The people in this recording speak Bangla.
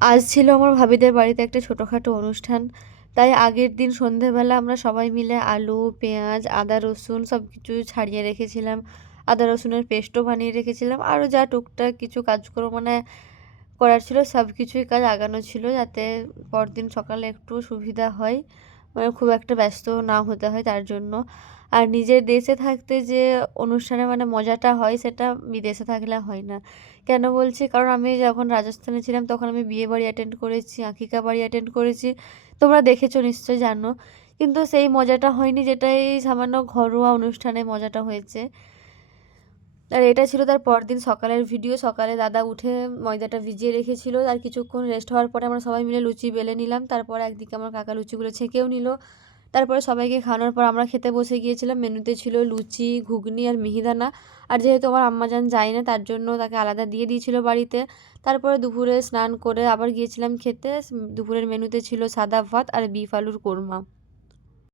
আজ ছিল আমার ভাবিদের বাড়িতে একটা ছোটোখাটো অনুষ্ঠান। তাই আগের দিন সন্ধেবেলা আমরা সবাই মিলে আলু, পেঁয়াজ, আদা, রসুন সব কিছু ছাড়িয়ে রেখেছিলাম। আদা রসুনের পেস্টও বানিয়ে রেখেছিলাম। আরও যা টুকটাক কিছু কাজকর্ম মানে করার ছিল সব কিছুই কাজ আগানো ছিল, যাতে পরদিন সকালে একটু সুবিধা হয়, মানে খুব একটা ব্যস্ত না হতে হয় তার জন্য। আর নিজের দেশে থাকতে যে অনুষ্ঠানে মানে মজাটা হয় সেটা বিদেশে থাকলে হয় না। কেন বলছি, কারণ আমি যখন রাজস্থানে ছিলাম তখন আমি বিয়ে বাড়ি অ্যাটেন্ড করেছি, আকিকা বাড়ি অ্যাটেন্ড করেছি, তোমরা দেখেছো নিশ্চয়ই, জানো। কিন্তু সেই মজাটা হয়নি যেটা এই সামান্য ঘরোয়া অনুষ্ঠানে মজাটা হয়েছে। আর এটা ছিল তার পরদিন সকালের ভিডিও। সকালে দাদা উঠে ময়দাটা ভিজিয়ে রেখেছিল, আর কিছুক্ষণ রেস্ট হওয়ার পরে আমরা সবাই মিলে লুচি বেলে নিলাম। তারপর একদিকে আমার কাকা লুচিগুলো ছেঁকেও নিল। তারপরে সবাইকে খাওয়ানোর পর আমরা খেতে বসে গিয়েছিলাম। মেনুতে ছিল লুচি, ঘুগনি আর মিহিদানা। আর যেহেতু আমার আম্মাজান যায় না তার জন্য তাকে আলাদা দিয়ে দিয়েছিল বাড়িতে। তারপরে দুপুরে স্নান করে আবার গিয়েছিলাম খেতে। দুপুরের মেনুতে ছিল সাদা ভাত আর বিফ আলুর কোরমা।